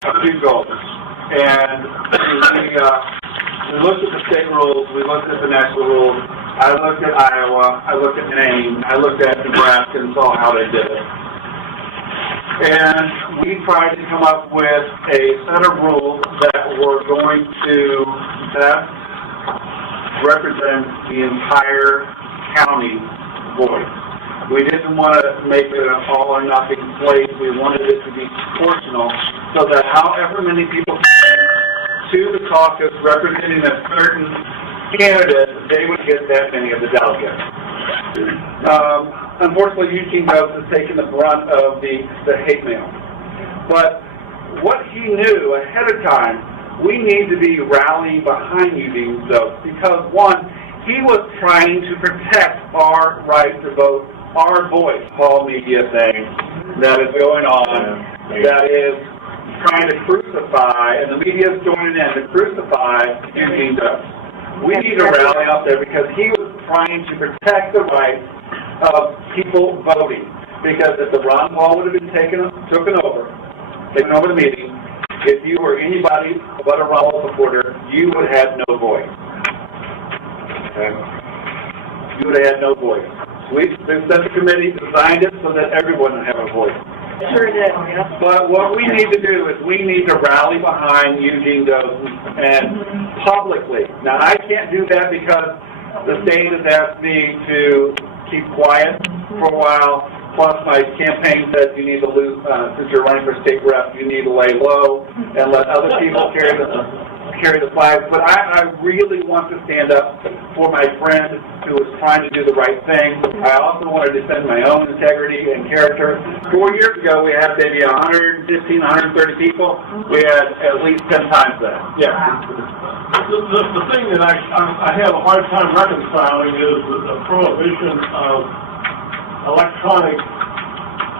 a few goals. And we looked at the state rules, we looked at the national rules. I looked at Iowa, I looked at Maine, I looked at Nebraska and saw how they did it. And we tried to come up with a set of rules that were going to best represent the entire county voice. We didn't want to make it an all or nothing place. We wanted it to be proportional so that however many people came to the caucus representing a certain candidate, they would get that many of the delegates. Unfortunately, Eugene Dose has taken the brunt of the hate mail. But what he knew ahead of time, we need to be rallying behind Eugene Dose because, one, he was trying to protect our right to vote, our voice. All media thing that is going on, that is trying to crucify, and the media is joining in to crucify Eugene Dose. We need to rally out there because he was trying to protect the rights of people voting. Because if the Ron Paul would have been taken over the meeting, if you were anybody but a Ron Paul supporter, you would have no voice. Okay? You would have had no voice. The Central Committee designed it so that everyone would have a voice. Sure did. But what we need to do is we need to rally behind Eugene Dose and publicly. Now, I can't do that because the state has asked me to keep quiet for a while. Plus, my campaign says you need to lose, since you're running for state rep, you need to lay low and let other people carry the flag. But I really want to stand up for my friend who is trying to do the right thing. I also want to defend my own integrity and character. 4 years ago, we had maybe 115, 130 people. We had at least 10 times that. Yeah. The thing that I have a hard time reconciling is the prohibition of electronic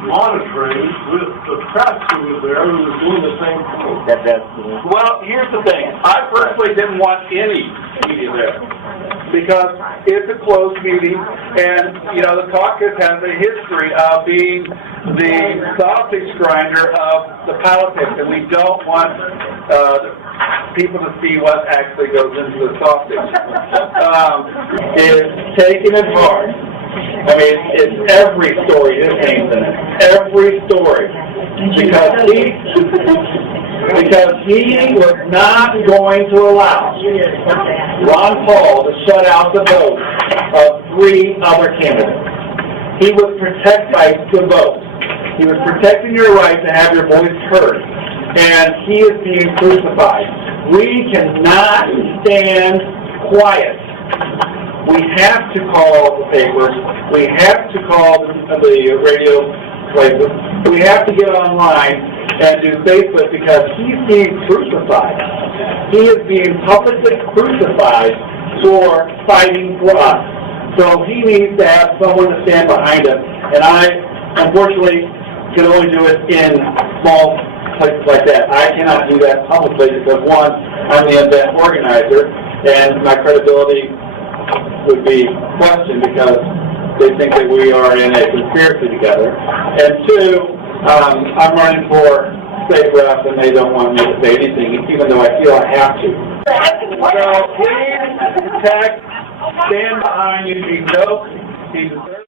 monitoring with the press who was there who was doing the same thing. Well, here's the thing. I personally didn't want any media there because it's a closed meeting, and, you know, the caucus has a history of being the sausage grinder of the politics, and we don't want people to see what actually goes into the sausage. It's taking it hard. I mean, it's every story his name's in it. Every story. Because he was not going to allow Ron Paul to shut out the vote of 3 other candidates. He was protected by the vote. He was protecting your right to have your voice heard. And he is being crucified. We cannot stand quiet. We have to call the papers. We have to call the radio places. We have to get online and do Facebook because he's being crucified. He is being publicly crucified for fighting for us. So he needs to have someone to stand behind him. And I, unfortunately, can only do it in small places like that. I cannot do that publicly because, one, I'm the event organizer, and my credibility would be questioned because they think that we are in a conspiracy together. And 2, I'm running for state rep and they don't want me to say anything, even though I feel I have to. So please protect, stand behind Eugene Dose. He deserves